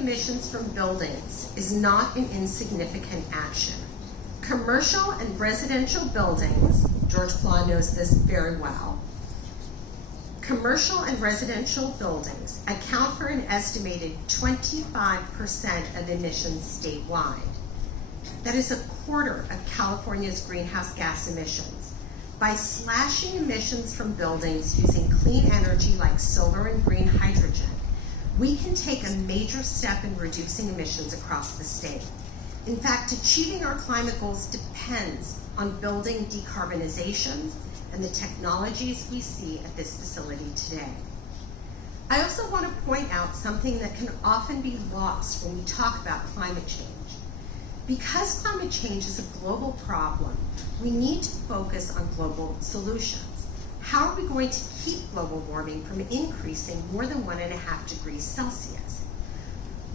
emissions from buildings is not an insignificant action. Commercial and residential buildings, George Pla knows this very well, commercial and residential buildings account for an estimated 25% of emissions statewide. That is a quarter of California's greenhouse gas emissions. By slashing emissions from buildings using clean energy like solar and green hydrogen, we can take a major step in reducing emissions across the state. In fact, achieving our climate goals depends on building decarbonizations and the technologies we see at this facility today. I also want to point out something that can often be lost when we talk about climate change. Because climate change is a global problem, we need to focus on global solutions. How are we going to keep global warming from increasing more than 1.5 degrees Celsius?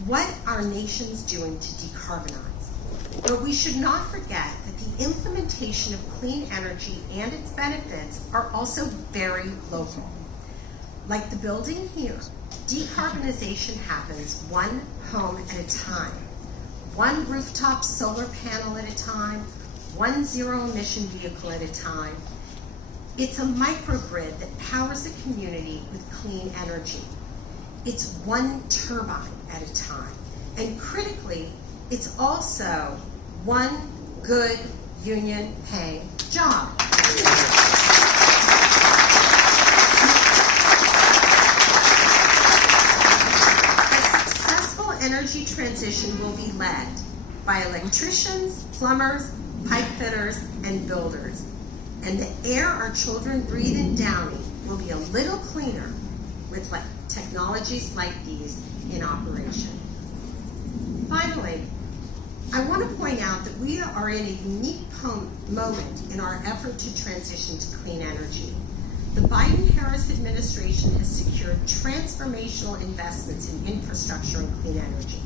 What are nations doing to decarbonize? But we should not forget that the implementation of clean energy and its benefits are also very local. Like the building here, decarbonization happens one home at a time, one rooftop solar panel at a time, one zero-emission vehicle at a time. It's a microgrid that powers a community with clean energy. It's one turbine at a time. And critically, it's also one good union-paying job. A successful energy transition will be led by electricians, plumbers, pipe fitters, and builders. And the air our children breathe in Downey will be a little cleaner with technologies like these in operation. Finally, I want to point out that we are in a unique moment in our effort to transition to clean energy. The Biden-Harris administration has secured transformational investments in infrastructure and clean energy.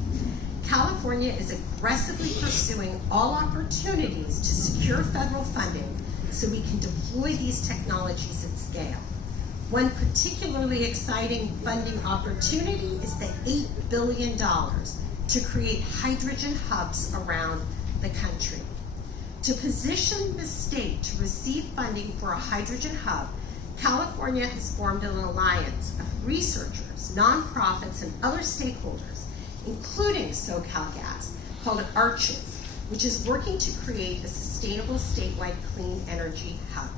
California is aggressively pursuing all opportunities to secure federal funding so we can deploy these technologies at scale. One particularly exciting funding opportunity is the $8 billion to create hydrogen hubs around the country. To position the state to receive funding for a hydrogen hub, California has formed an alliance of researchers, nonprofits, and other stakeholders, including SoCalGas, called ARCHES, which is working to create a sustainable statewide clean energy hub.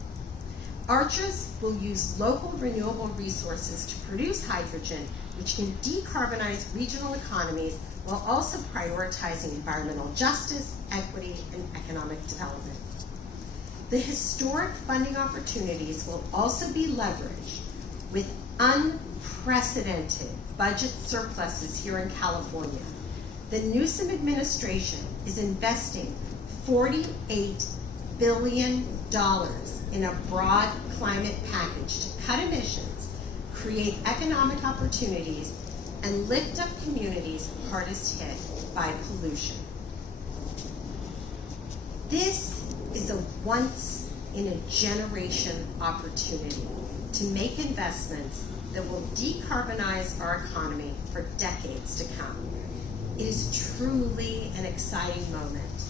ARCHES will use local renewable resources to produce hydrogen, which can decarbonize regional economies while also prioritizing environmental justice, equity, and economic development. The historic funding opportunities will also be leveraged with unprecedented budget surpluses here in California. The Newsom administration is investing $48 billion in a broad climate package to cut emissions, create economic opportunities, and lift up communities hardest hit by pollution. This is a once-in-a-generation opportunity to make investments that will decarbonize our economy for decades to come. It is truly an exciting moment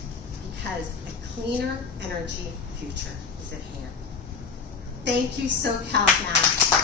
because a cleaner energy future is at hand. Thank you, SoCalGas.